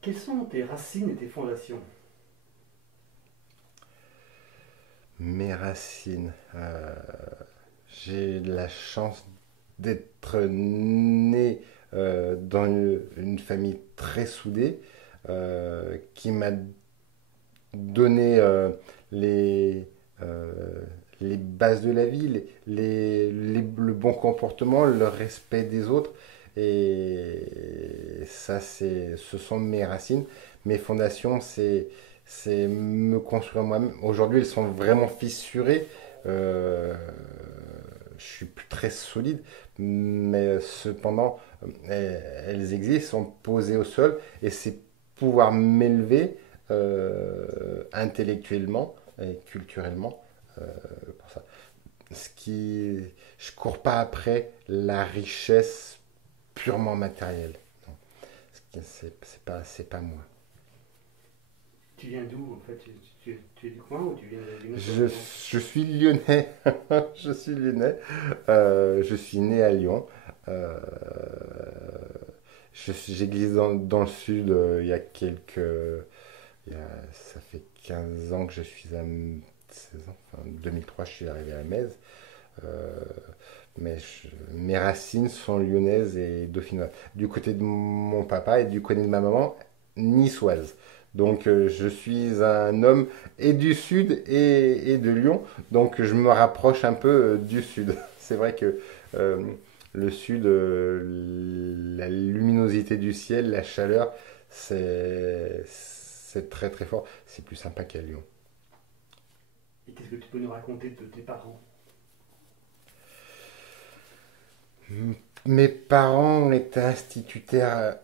Quelles sont tes racines et tes fondations? Mes racines. J'ai la chance d'être né dans une famille très soudée qui m'a donné euh, les bases de la vie, le bon comportement, le respect des autres. Et ça, ce sont mes racines. Mes fondations, c'est me construire moi-même. Aujourd'hui, elles sont vraiment fissurées. Euh, je suis plus très solide, mais cependant, elles existent, sont posées au sol, et c'est pouvoir m'élever intellectuellement et culturellement pour ça. Ce qui, je cours pas après la richesse purement matérielle. Non. C'est pas moi. Tu viens d'où en fait? Tu es du coin ou tu viens d'une autre Je, région? je suis lyonnais. Je suis lyonnais. Je suis né à Lyon. Euh, j'ai glissé dans le sud il y a quelques. Ça fait 15 ans que je suis à 16 ans. Enfin, 2003, je suis arrivé à Metz. Euh, mes racines sont lyonnaises et dauphinoises. Du côté de mon papa et du côté de ma maman, niçoise. Donc je suis un homme et du sud et de Lyon. Donc je me rapproche un peu du sud. C'est vrai que euh, le sud, la luminosité du ciel, la chaleur, c'est très très fort. C'est plus sympa qu'à Lyon. Et qu'est-ce que tu peux nous raconter de tes parents? Mes parents étaient instituteurs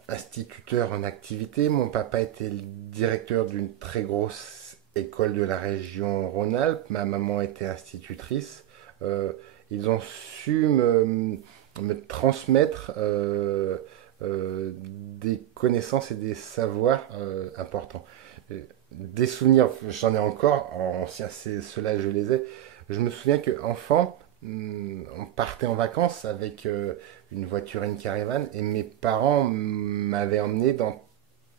en activité. Mon papa était le directeur d'une très grosse école de la région Rhône-Alpes. Ma maman était institutrice. Euh, Ils ont su me transmettre des connaissances et des savoirs importants. Des souvenirs, j'en ai encore, anciens, ceux-là je les ai. Je me souviens qu'enfant, on partait en vacances avec une voiture, une caravane, et mes parents m'avaient emmené dans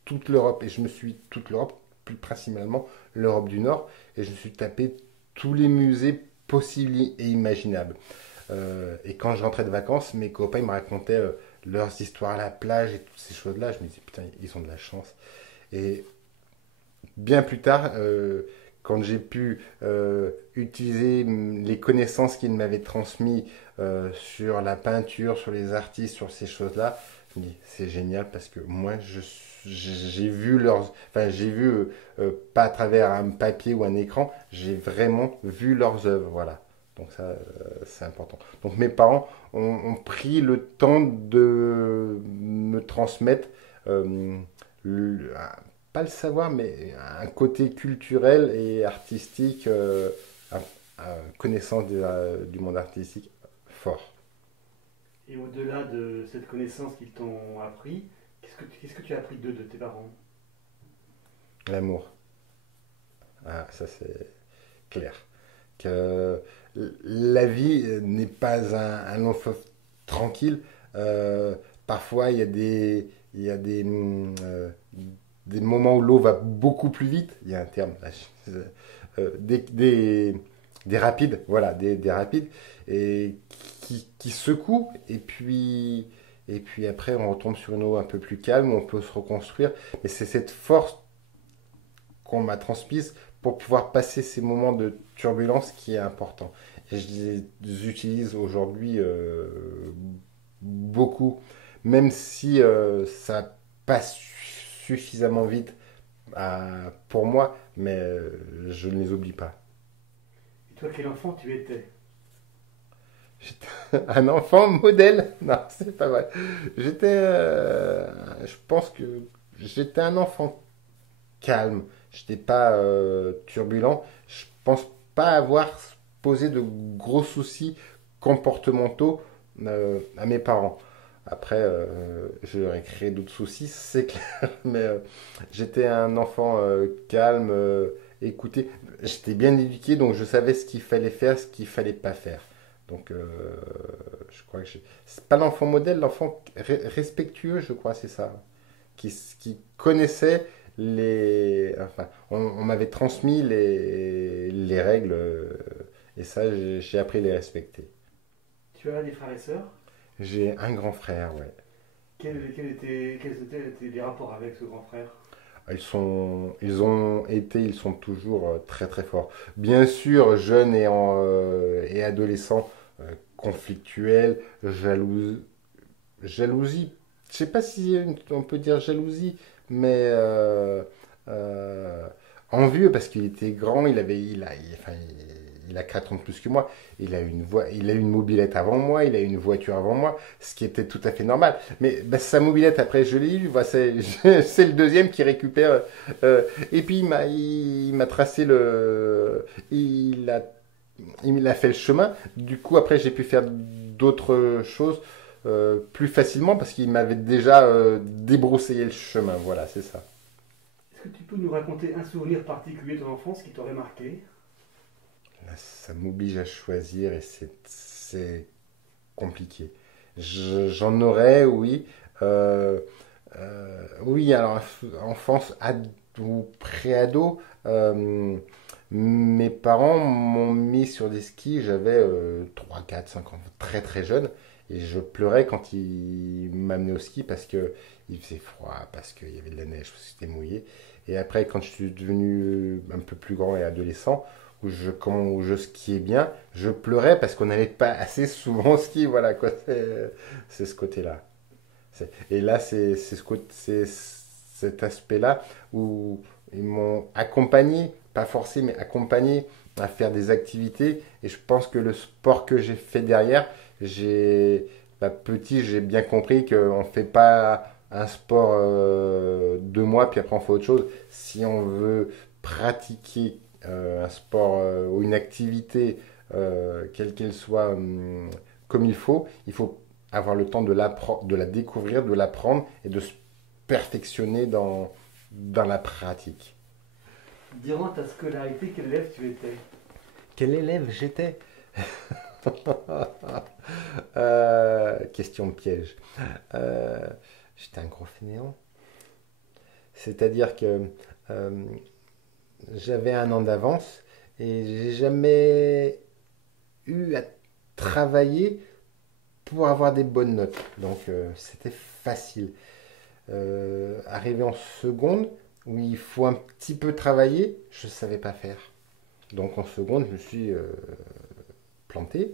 toute l'Europe. Et je me suis, toute l'Europe, plus principalement l'Europe du Nord, et je me suis tapé tous les musées possibles et imaginables. Et quand je rentrais de vacances, mes copains ils me racontaient leurs histoires à la plage et toutes ces choses-là. Je me disais, putain, ils ont de la chance. Et bien plus tard, quand j'ai pu utiliser les connaissances qu'il m'avait transmises sur la peinture, sur les artistes, sur ces choses-là, je me dis c'est génial parce que moi j'ai vu j'ai vu pas à travers un papier ou un écran, j'ai vraiment vu leurs œuvres, voilà. Donc ça, c'est important. Donc mes parents ont pris le temps de me transmettre euh, le- pas le savoir, mais un côté culturel et artistique, connaissance du monde artistique fort. Et au-delà de cette connaissance qu'ils t'ont appris, qu'est-ce que tu as appris d'eux, de tes parents? L'amour, ah, ça c'est clair. Que la vie n'est pas un long fleuve tranquille. Euh, Parfois, il y a des moments où l'eau va beaucoup plus vite. Il y a un terme. Là, des rapides, voilà, des rapides, et qui secouent. Et puis après, on retombe sur une eau un peu plus calme, où on peut se reconstruire. Mais c'est cette force qu'on m'a transmise pour pouvoir passer ces moments de turbulence qui est important. Et je les utilise aujourd'hui beaucoup, même si ça passe suffisamment vite pour moi, mais je ne les oublie pas. Et toi, quel enfant tu étais? J'étais un enfant modèle. Non, c'est pas vrai. J'étais, je pense que j'étais un enfant calme. J'étais pas turbulent. Je pense pas avoir posé de gros soucis comportementaux à mes parents. Après, je leur ai créé d'autres soucis, c'est clair. Mais j'étais un enfant calme, écouté. J'étais bien éduqué, donc je savais ce qu'il fallait faire, ce qu'il fallait pas faire. Donc, je crois que c'est pas l'enfant modèle, l'enfant respectueux, je crois, c'est ça. qui connaissait enfin, on m'avait transmis les règles et ça, j'ai appris à les respecter. Tu as des frères et sœurs. J'ai un grand frère, ouais. Quels étaient les rapports avec ce grand frère? Ils sont toujours très très forts. Bien sûr, jeunes et adolescents, conflictuels, jalousie. Je sais pas si on peut dire jalousie, mais euh, envieux parce qu'il était grand, enfin, il a 4 ans de plus que moi. Il a eu une mobilette avant moi, il a eu une voiture avant moi, ce qui était tout à fait normal. Mais bah, sa mobilette, après, je l'ai eu. Bah, c'est le deuxième qui récupère. Et puis, il m'a tracé il a, il a fait le chemin. Du coup, après, j'ai pu faire d'autres choses plus facilement parce qu'il m'avait déjà débroussaillé le chemin. Voilà, c'est ça. Est-ce que tu peux nous raconter un souvenir particulier de ton enfance qui t'aurait marqué? Là, ça m'oblige à choisir et c'est compliqué. J'en aurais, oui. Euh, oui, alors, enfance ou pré-ado, mes parents m'ont mis sur des skis, j'avais 3, 4, 5 ans, très très jeune, et je pleurais quand ils m'amenaient au ski parce que il faisait froid, parce qu'il y avait de la neige, parce que c'était mouillé. Et après, quand je suis devenu un peu plus grand et adolescent, où je skiais bien, je pleurais parce qu'on n'allait pas assez souvent au ski, voilà quoi, c'est ce côté-là. Et là, c'est cet aspect-là où ils m'ont accompagné, pas forcé, mais accompagné à faire des activités. Et je pense que le sport que j'ai fait derrière, petit, j'ai bien compris qu'on ne fait pas un sport 2 mois, puis après on fait autre chose. Si on veut pratiquer un sport ou une activité, quelle qu'elle soit, comme il faut avoir le temps de la découvrir, de l'apprendre et de se perfectionner dans la pratique. Durant ta scolarité, quel élève tu étais? Quel élève j'étais? Question de piège. Euh, J'étais un gros fainéant. C'est-à-dire que euh, j'avais 1 an d'avance et j'ai jamais eu à travailler pour avoir des bonnes notes. Donc c'était facile. Arrivé en seconde, où il faut un petit peu travailler, je ne savais pas faire. Donc en seconde, je me suis planté.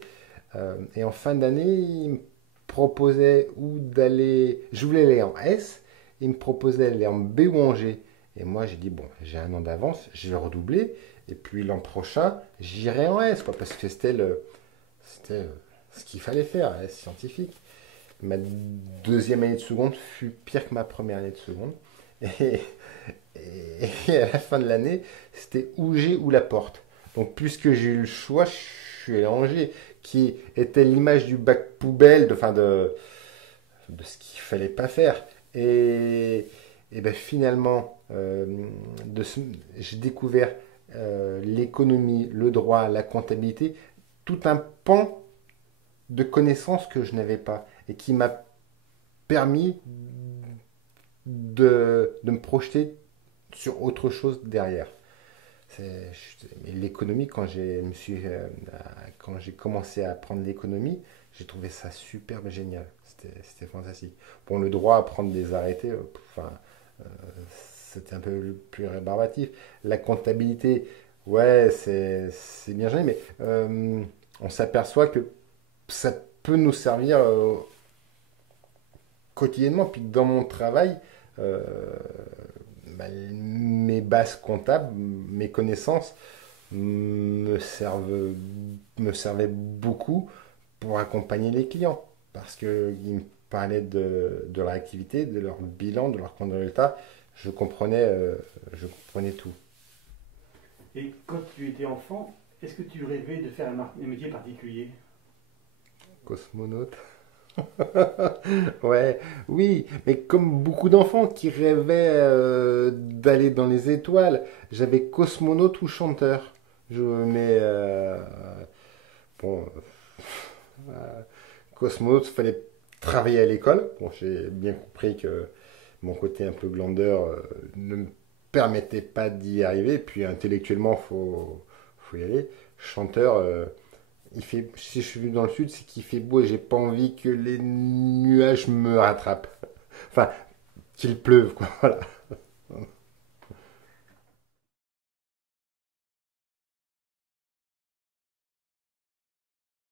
Et en fin d'année, il me proposait ou d'aller. Je voulais aller en S, il me proposait d'aller en B ou en G. Et moi, j'ai dit, bon, j'ai 1 an d'avance, je vais redoubler. Et puis l'an prochain, j'irai en S, quoi, parce que c'était ce qu'il fallait faire, S scientifique. Ma deuxième année de seconde fut pire que ma première année de seconde. Et, et à la fin de l'année, c'était ou G ou la porte. Donc, puisque j'ai eu le choix, je suis allé en G, qui était l'image du bac poubelle, de ce qu'il fallait pas faire. Et ben finalement, j'ai découvert l'économie, le droit, la comptabilité, tout un pan de connaissances que je n'avais pas et qui m'a permis de me projeter sur autre chose derrière. L'économie, quand j'ai commencé à apprendre l'économie, j'ai trouvé ça superbe et génial. C'était fantastique. Bon, le droit à prendre des arrêtés, enfin, euh, c'était un peu plus rébarbatif. La comptabilité, ouais, c'est bien gêné, mais on s'aperçoit que ça peut nous servir quotidiennement. Puis dans mon travail, euh, mes bases comptables, mes connaissances me servaient beaucoup pour accompagner les clients. Parce qu'ils me parlaient de leur activité, de leur bilan, de leur compte de résultat. Je comprenais tout. Et quand tu étais enfant, est-ce que tu rêvais de faire un métier particulier? Cosmonaute. Ouais, oui, mais comme beaucoup d'enfants qui rêvaient d'aller dans les étoiles, j'avais cosmonaute ou chanteur. Mais bon, cosmonaute, il fallait travailler à l'école. Bon, j'ai bien compris que mon côté un peu glandeur ne me permettait pas d'y arriver. Puis intellectuellement, faut y aller. Chanteur, si je suis venu dans le sud, c'est qu'il fait beau et j'ai pas envie que les nuages me rattrapent. Enfin, qu'il pleuve, quoi. Voilà.